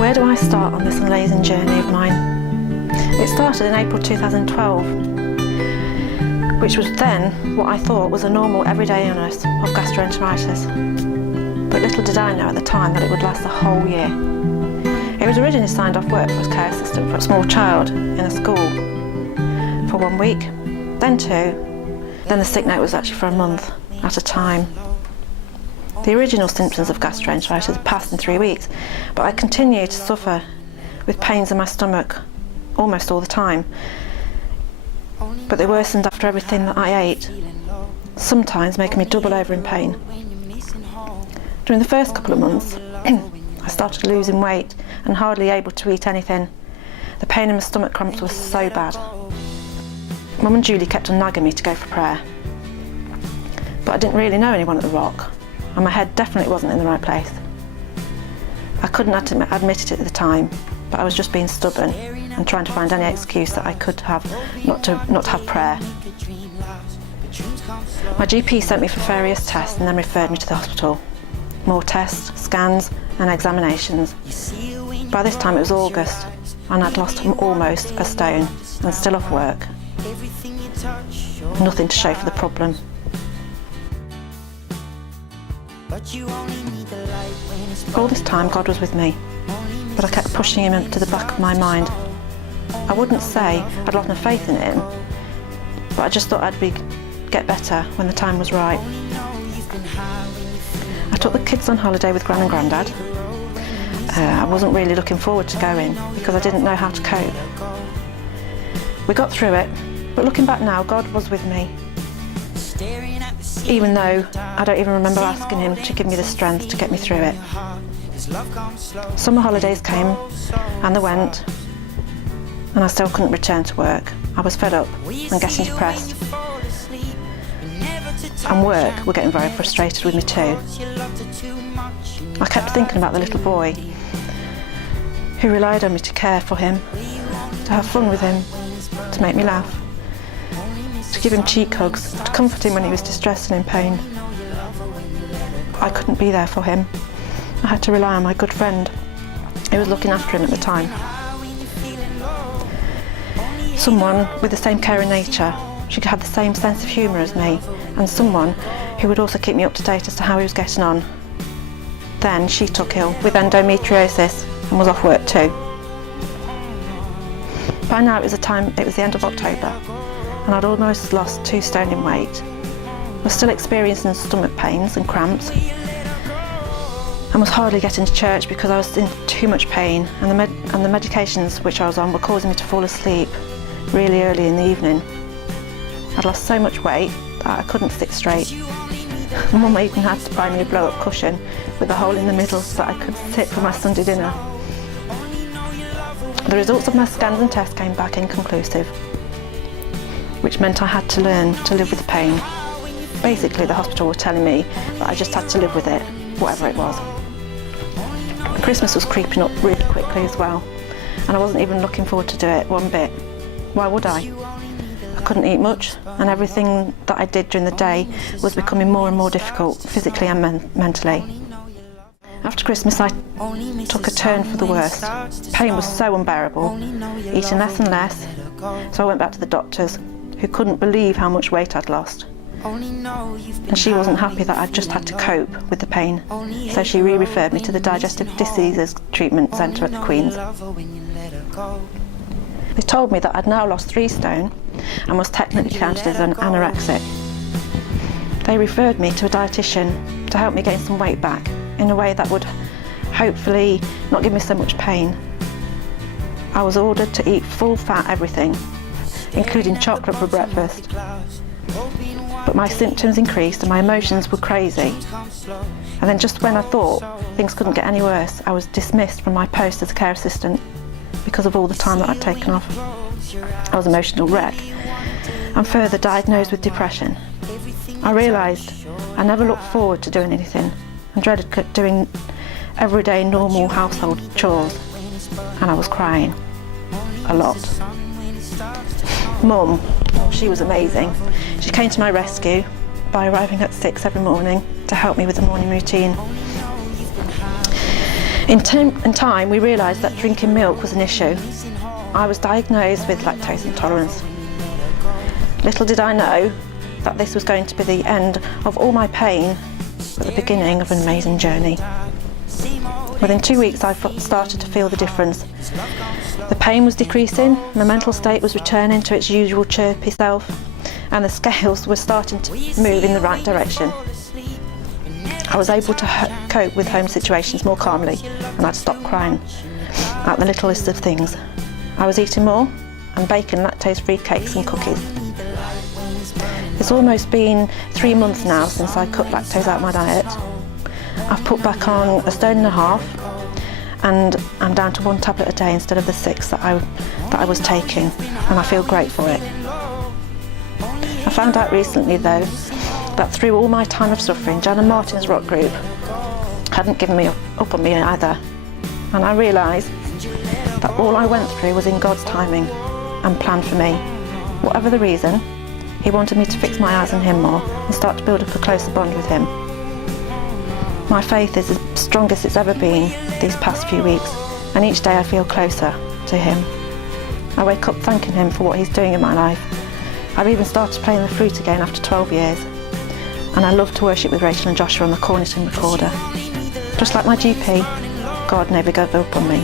Where do I start on this amazing journey of mine? It started in April 2012, which was then what I thought was a normal everyday illness of gastroenteritis. But little did I know at the time that it would last a whole year. It was originally signed off work as care assistant for a small child in a school for 1 week, then 2, then the sick note was actually for a month at a time. The original symptoms of gastroenteritis passed in 3 weeks, but I continued to suffer with pains in my stomach almost all the time. But they worsened after everything that I ate, sometimes making me double over in pain. During the first couple of months, I started losing weight and hardly able to eat anything. The pain in my stomach cramps was so bad. Mum and Julie kept on nagging me to go for prayer. But I didn't really know anyone at the Rock, and my head definitely wasn't in the right place. I couldn't admit it at the time, but I was just being stubborn and trying to find any excuse that I could have not to have prayer. My GP sent me for various tests and then referred me to the hospital. More tests, scans and examinations. By this time it was August and I'd lost almost a stone and still off work. Nothing to show for the problem. All this time God was with me, but I kept pushing him into the back of my mind. I wouldn't say I'd lost my faith in him, but I just thought I'd get better when the time was right. I took the kids on holiday with Gran and Grandad. I wasn't really looking forward to going because I didn't know how to cope. We got through it, but looking back now, God was with me. Even though I don't even remember asking him to give me the strength to get me through it. Summer holidays came and they went, and I still couldn't return to work. I was fed up and getting depressed. And work were getting very frustrated with me too. I kept thinking about the little boy who relied on me to care for him, to have fun with him, to make me laugh, to give him cheek hugs, to comfort him when he was distressed and in pain. I couldn't be there for him. I had to rely on my good friend who was looking after him at the time. Someone with the same caring nature. She had the same sense of humour as me, and someone who would also keep me up to date as to how he was getting on. Then she took ill with endometriosis and was off work too. By now it was the end of October, and I'd almost lost 2 stone in weight. I was still experiencing stomach pains and cramps, and was hardly getting to church because I was in too much pain, and the medications which I was on were causing me to fall asleep really early in the evening. I'd lost so much weight that I couldn't sit straight. Mum even had to buy me a blow-up cushion with a hole in the middle so that I could sit for my Sunday dinner. The results of my scans and tests came back inconclusive, which meant I had to learn to live with the pain. Basically, the hospital were telling me that I just had to live with it, whatever it was. Christmas was creeping up really quickly as well, and I wasn't even looking forward to do it one bit. Why would I? I couldn't eat much, and everything that I did during the day was becoming more and more difficult, physically and mentally. After Christmas I took a turn for the worst. Pain was so unbearable, eating less and less, so I went back to the doctors, who couldn't believe how much weight I'd lost. And she wasn't happy that I'd just had to cope with the pain, so she re-referred me to the Digestive Diseases Treatment Centre at the Queen's. They told me that I'd now lost 3 stone and was technically counted as an anorexic. They referred me to a dietitian to help me gain some weight back in a way that would hopefully not give me so much pain. I was ordered to eat full fat everything, including chocolate for breakfast. But my symptoms increased and my emotions were crazy. And then just when I thought things couldn't get any worse, I was dismissed from my post as a care assistant because of all the time that I'd taken off. I was an emotional wreck and further diagnosed with depression. I realised I never looked forward to doing anything and dreaded doing everyday normal household chores, and I was crying a lot. Mum, she was amazing. She came to my rescue by arriving at 6 every morning to help me with the morning routine. In time, we realised that drinking milk was an issue. I was diagnosed with lactose intolerance. Little did I know that this was going to be the end of all my pain, but the beginning of an amazing journey. Within 2 weeks, I started to feel the difference. The pain was decreasing, my mental state was returning to its usual chirpy self, and the scales were starting to move in the right direction. I was able to cope with home situations more calmly, and I'd stopped crying at the littlest of things. I was eating more and baking lactose-free cakes and cookies. It's almost been 3 months now since I cut lactose out of my diet. I've put back on 1.5 stones and I'm down to 1 tablet a day instead of the 6 that I was taking, and I feel great for it. I found out recently though that through all my time of suffering, Jan and Martin's rock group hadn't given me up on me either, and I realised that all I went through was in God's timing and plan for me. Whatever the reason, He wanted me to fix my eyes on Him more and start to build up a closer bond with Him. My faith is as strong as it's ever been these past few weeks, and each day I feel closer to Him. I wake up thanking Him for what He's doing in my life. I've even started playing the flute again after 12 years, and I love to worship with Rachel and Joshua on the Cornerton recorder. Just like my GP, God never gave up on me.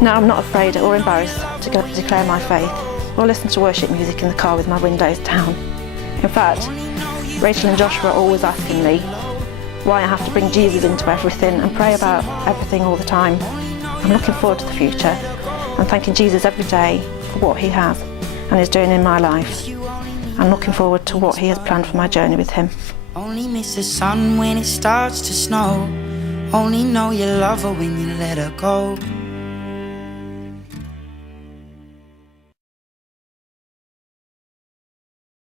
Now I'm not afraid or embarrassed to declare my faith or listen to worship music in the car with my windows down. In fact, Rachel and Joshua are always asking me why I have to bring Jesus into everything and pray about everything all the time. I'm looking forward to the future and thanking Jesus every day for what He has and is doing in my life. I'm looking forward to what He has planned for my journey with Him. Only miss the sun when it starts to snow. Only know you love her when you let her go.